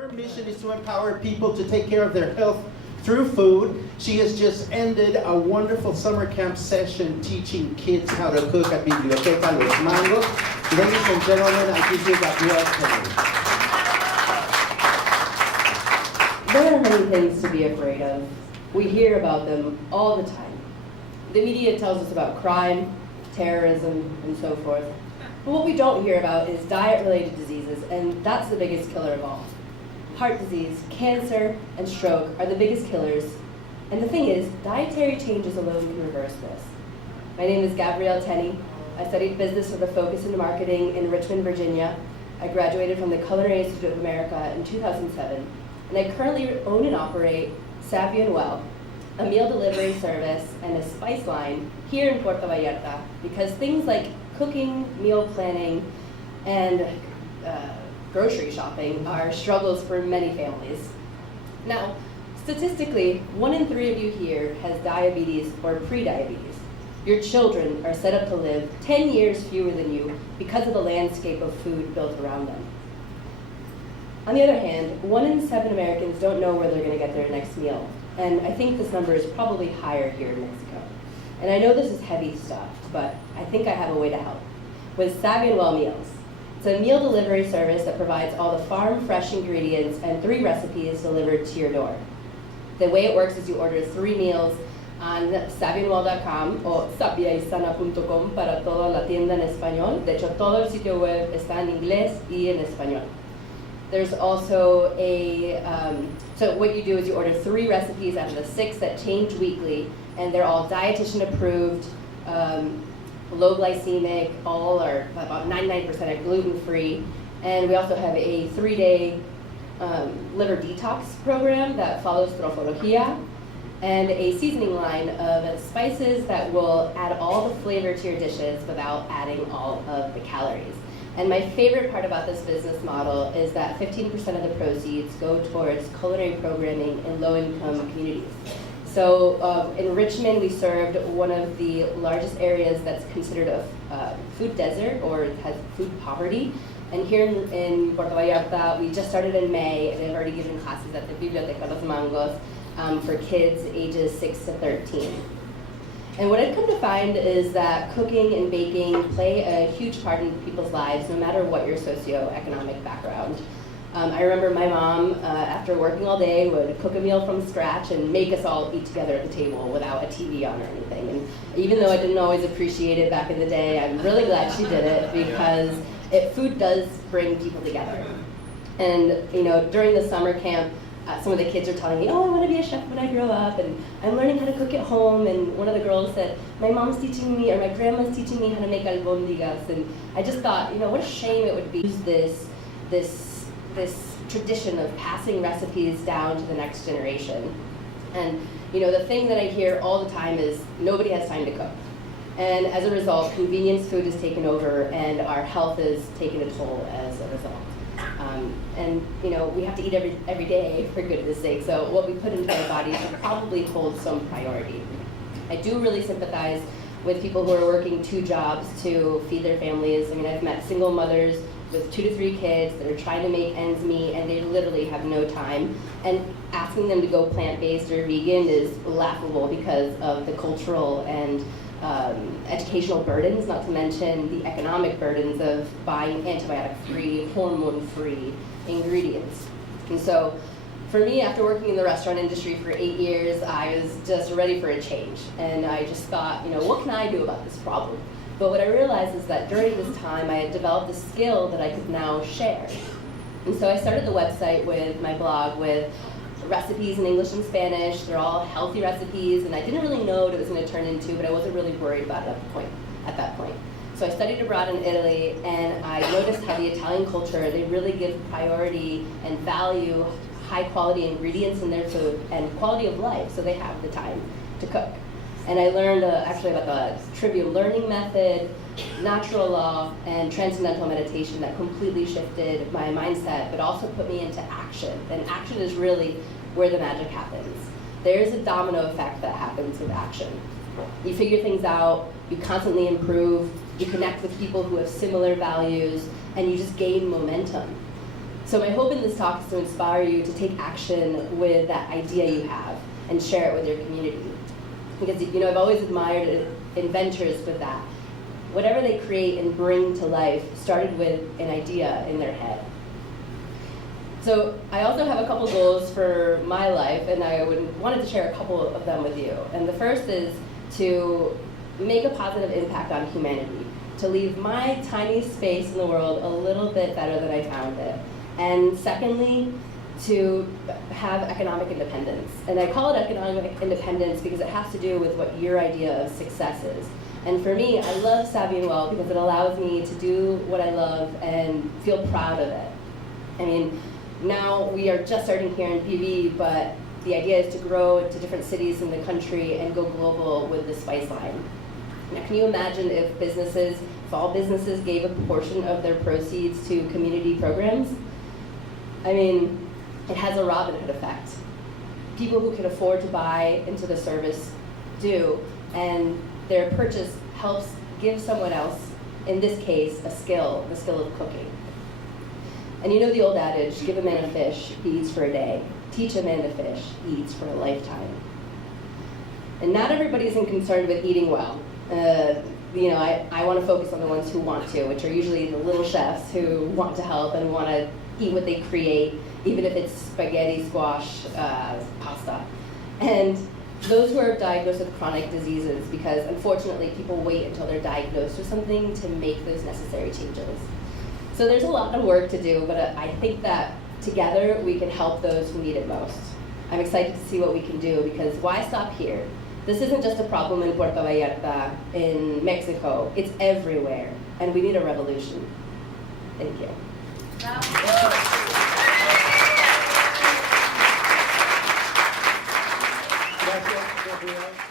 Her mission is to empower people to take care of their health through food. She has just ended a wonderful summer camp session teaching kids how to cook at Biblioteca Los Mangos. Ladies and gentlemen, I give you Gabrielle Tenney. There are many things to be afraid of. We hear about them all the time. The media tells us about crime, terrorism, and so forth. But what we don't hear about is diet-related diseases, and that's the biggest killer of all. Heart disease, cancer, and stroke are the biggest killers. And the thing is, dietary changes alone can reverse this. My name is Gabrielle Tenney. I studied business with a focus in marketing in Richmond, Virginia. I graduated from the Culinary Institute of America in 2007. And I currently own and operate Savvy and Well, a meal delivery service and a spice line here in Puerto Vallarta, because things like cooking, meal planning, and grocery shopping are struggles for many families. Now, statistically, 1 in 3 of you here has diabetes or pre-diabetes. Your children are set up to live 10 years fewer than you because of the landscape of food built around them. On the other hand, 1 in 7 Americans don't know where they're going to get their next meal. And I think this number is probably higher here in Mexico. And I know this is heavy stuff, but I think I have a way to help. With Savvy and Well Meals. It's a meal delivery service that provides all the farm-fresh ingredients and 3 recipes delivered to your door. The way it works is you order 3 meals on savvyandwell.com o sabiaysana.com para toda la tienda en español. De hecho, todo el sitio web está en inglés y en español. There's also so what you do is you order 3 recipes out of the 6 that change weekly, and they're all dietitian approved, low glycemic, all are about 99% are gluten-free. And we also have a 3-day liver detox program that follows Trofologia, and a seasoning line of spices that will add all the flavor to your dishes without adding all of the calories. And my favorite part about this business model is that 15% of the proceeds go towards culinary programming in low-income communities. So in Richmond, we served one of the largest areas that's considered a food desert or has food poverty. And here in Puerto Vallarta, we just started in May, and I've already given classes at the Biblioteca Los Mangos for kids ages 6 to 13. And what I've come to find is that cooking and baking play a huge part in people's lives, no matter what your socioeconomic background. I remember my mom, after working all day, would cook a meal from scratch and make us all eat together at the table without a TV on or anything. And even though I didn't always appreciate it back in the day, I'm really glad she did it, because food does bring people together. And during the summer camp, some of the kids are telling me, oh, I want to be a chef when I grow up, and I'm learning how to cook at home. And one of the girls said, my mom's teaching me, or my grandma's teaching me how to make albondigas. And I just thought, what a shame it would be to use this tradition of passing recipes down to the next generation. And the thing that I hear all the time is nobody has time to cook. And as a result, convenience food is taken over, and our health is taken a toll as a result. And we have to eat every day, for goodness sake, so what we put into our bodies should probably hold some priority. I do really sympathize with people who are working 2 jobs to feed their families. I mean, I've met single mothers with 2 to 3 kids that are trying to make ends meet, and they literally have no time. And asking them to go plant-based or vegan is laughable because of the cultural and educational burdens, not to mention the economic burdens of buying antibiotic-free, hormone-free ingredients. And so, for me, after working in the restaurant industry for 8 years, I was just ready for a change. And I just thought, what can I do about this problem? But what I realized is that during this time, I had developed a skill that I could now share. And so I started the website with my blog with recipes in English and Spanish. They're all healthy recipes, and I didn't really know what it was going to turn into, but I wasn't really worried about it at that point. So I studied abroad in Italy, and I noticed how the Italian culture, they really give priority and value high quality ingredients in their food and quality of life, so they have the time to cook. And I learned actually about the trivial learning method, natural law, and transcendental meditation that completely shifted my mindset, but also put me into action. And action is really where the magic happens. There's a domino effect that happens with action. You figure things out, you constantly improve, you connect with people who have similar values, and you just gain momentum. So my hope in this talk is to inspire you to take action with that idea you have and share it with your community. Because I've always admired inventors with that. Whatever they create and bring to life started with an idea in their head. So I also have a couple goals for my life, and I wanted to share a couple of them with you. And the first is to make a positive impact on humanity, to leave my tiny space in the world a little bit better than I found it. And secondly, to have economic independence. And I call it economic independence because it has to do with what your idea of success is. And for me, I love Savvy and Well because it allows me to do what I love and feel proud of it. I mean, now we are just starting here in PV, but the idea is to grow to different cities in the country and go global with the Spice line. Now, can you imagine if all businesses gave a portion of their proceeds to community programs? I mean, it has a Robin Hood effect. People who can afford to buy into the service do, and their purchase helps give someone else, in this case, the skill of cooking. And you know the old adage, give a man a fish, he eats for a day. Teach a man to fish, he eats for a lifetime. And not everybody's concerned with eating well. I want to focus on the ones who want to, which are usually the little chefs who want to help and want to eat what they create, even if it's spaghetti, squash, pasta. And those who are diagnosed with chronic diseases, because unfortunately people wait until they're diagnosed with something to make those necessary changes. So there's a lot of work to do, but I think that together we can help those who need it most. I'm excited to see what we can do, because why stop here? This isn't just a problem in Puerto Vallarta, in Mexico, it's everywhere, and we need a revolution. Thank you. Gracias, Gabrielle.